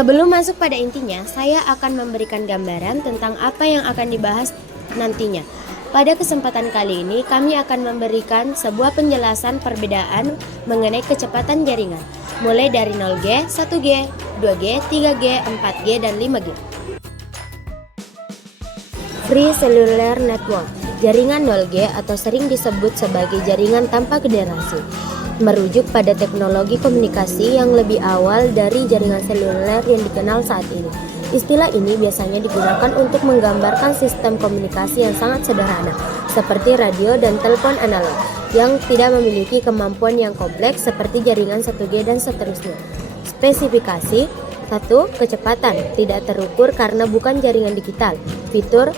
Sebelum masuk pada intinya, saya akan memberikan gambaran tentang apa yang akan dibahas nantinya. Pada kesempatan kali ini, kami akan memberikan sebuah penjelasan perbedaan mengenai kecepatan jaringan, mulai dari 0G, 1G, 2G, 3G, 4G, dan 5G. Free Cellular Network, jaringan 0G atau sering disebut sebagai jaringan tanpa generasi, merujuk pada teknologi komunikasi yang lebih awal dari jaringan seluler yang dikenal saat ini. Istilah ini biasanya digunakan untuk menggambarkan sistem komunikasi yang sangat sederhana, seperti radio dan telepon analog, yang tidak memiliki kemampuan yang kompleks seperti jaringan 1G dan seterusnya. Spesifikasi 1. Kecepatan tidak terukur karena bukan jaringan digital. Fitur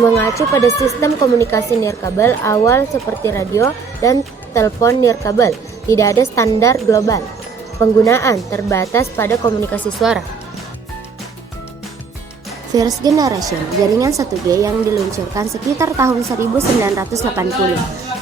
mengacu pada sistem komunikasi nirkabel awal seperti radio dan telepon nirkabel. Tidak ada standar global. Penggunaan terbatas pada komunikasi suara. First Generation, jaringan 1G yang diluncurkan sekitar tahun 1980,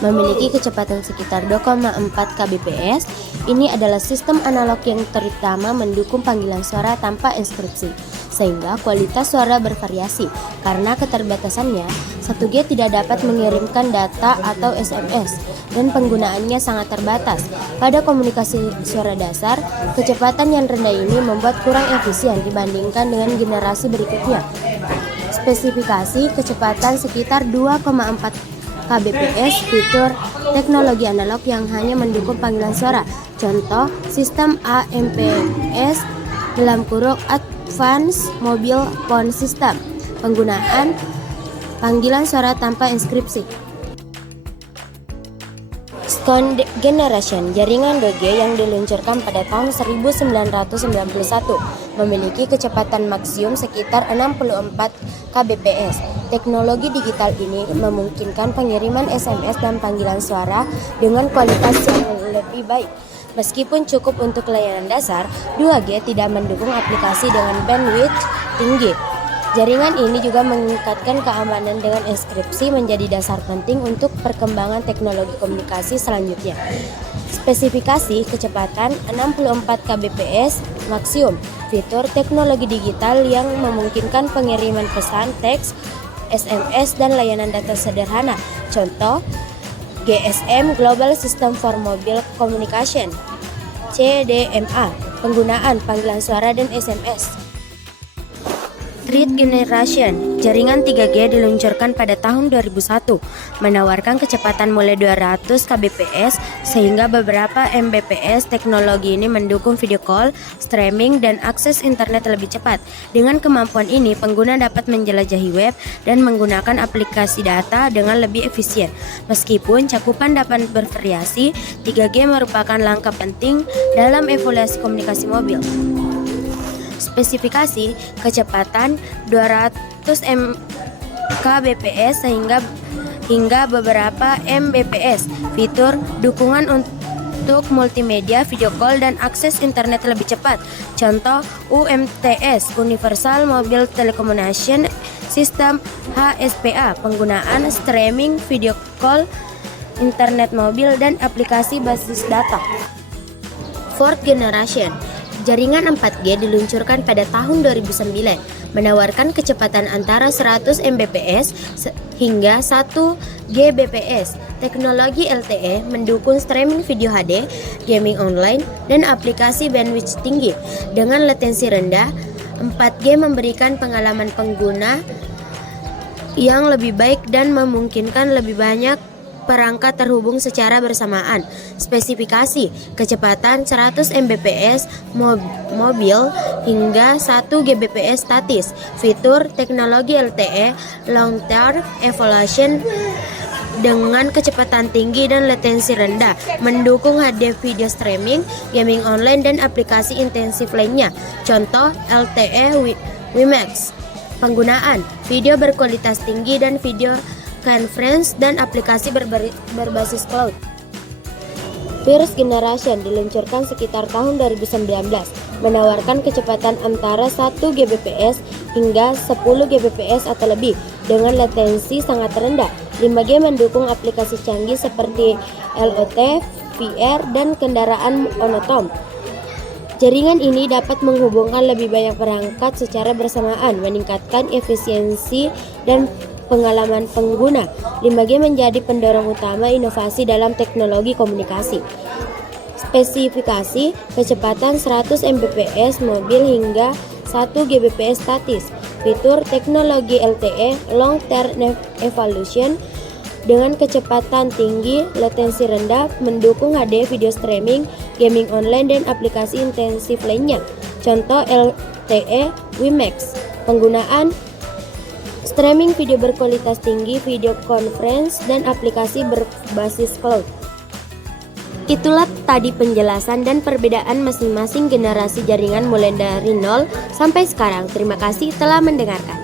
memiliki kecepatan sekitar 2,4 kbps. Ini adalah sistem analog yang terutama mendukung panggilan suara tanpa inskripsi, sehingga kualitas suara bervariasi. Karena keterbatasannya, 1G tidak dapat mengirimkan data atau SMS, dan penggunaannya sangat terbatas. Pada komunikasi suara dasar, kecepatan yang rendah ini membuat kurang efisien dibandingkan dengan generasi berikutnya. Spesifikasi kecepatan sekitar 2,4 kbps, fitur teknologi analog yang hanya mendukung panggilan suara. Contoh, sistem AMPS Advanced Mobile Phone System. Penggunaan panggilan suara tanpa inskripsi. Second Generation, jaringan 2G yang diluncurkan pada tahun 1991, memiliki kecepatan maksimum sekitar 64 kbps. Teknologi digital ini memungkinkan pengiriman SMS dan panggilan suara dengan kualitas yang lebih baik. Meskipun cukup untuk layanan dasar, 2G tidak mendukung aplikasi dengan bandwidth tinggi. Jaringan ini juga meningkatkan keamanan dengan inskripsi menjadi dasar penting untuk perkembangan teknologi komunikasi selanjutnya. Spesifikasi kecepatan 64 kbps maksimum, fitur teknologi digital yang memungkinkan pengiriman pesan teks, SMS, dan layanan data sederhana. Contoh, GSM Global System for Mobile Communication, CDMA, penggunaan panggilan suara dan SMS. Third Generation, jaringan 3G diluncurkan pada tahun 2001, menawarkan kecepatan mulai 200 kbps sehingga beberapa Mbps. Teknologi ini mendukung video call, streaming, dan akses internet lebih cepat. Dengan kemampuan ini, pengguna dapat menjelajahi web dan menggunakan aplikasi data dengan lebih efisien. Meskipun cakupan dapat bervariasi, 3G merupakan langkah penting dalam evolusi komunikasi mobil. Spesifikasi kecepatan 200 kbps hingga beberapa Mbps. Fitur dukungan untuk multimedia, video call, dan akses internet lebih cepat. Contoh, UMTS Universal Mobile Telecommunication System HSPA, penggunaan streaming, video call, internet mobil, dan aplikasi basis data. Fourth Generation, jaringan 4G diluncurkan pada tahun 2009, menawarkan kecepatan antara 100 Mbps hingga 1 Gbps. Teknologi LTE mendukung streaming video HD, gaming online, dan aplikasi bandwidth tinggi. Dengan latensi rendah, 4G memberikan pengalaman pengguna yang lebih baik dan memungkinkan lebih banyak perangkat terhubung secara bersamaan. Spesifikasi kecepatan 100 Mbps mobil hingga 1 Gbps statis. Fitur teknologi LTE Long Term Evolution dengan kecepatan tinggi dan latensi rendah, mendukung HD video streaming, gaming online, dan aplikasi intensif lainnya. Contoh, LTE WiMAX. Penggunaan video berkualitas tinggi dan video conference dan aplikasi berbasis cloud. First Generation diluncurkan sekitar tahun 2019, menawarkan kecepatan antara 1 Gbps hingga 10 Gbps atau lebih dengan latensi sangat rendah. 5G mendukung aplikasi canggih seperti LOT, VR, dan kendaraan otonom. Jaringan ini dapat menghubungkan lebih banyak perangkat secara bersamaan, meningkatkan efisiensi dan pengalaman pengguna. 5G menjadi pendorong utama inovasi dalam teknologi komunikasi. Spesifikasi kecepatan 100 Mbps mobil hingga 1 Gbps statis. Fitur teknologi LTE (Long Term Evolution) dengan kecepatan tinggi, latensi rendah, mendukung HD video streaming, gaming online, dan aplikasi intensif lainnya. Contoh LTE WiMAX. Penggunaan streaming video berkualitas tinggi, video conference, dan aplikasi berbasis cloud. Itulah tadi penjelasan dan perbedaan masing-masing generasi jaringan mulai dari 0 sampai sekarang. Terima kasih telah mendengarkan.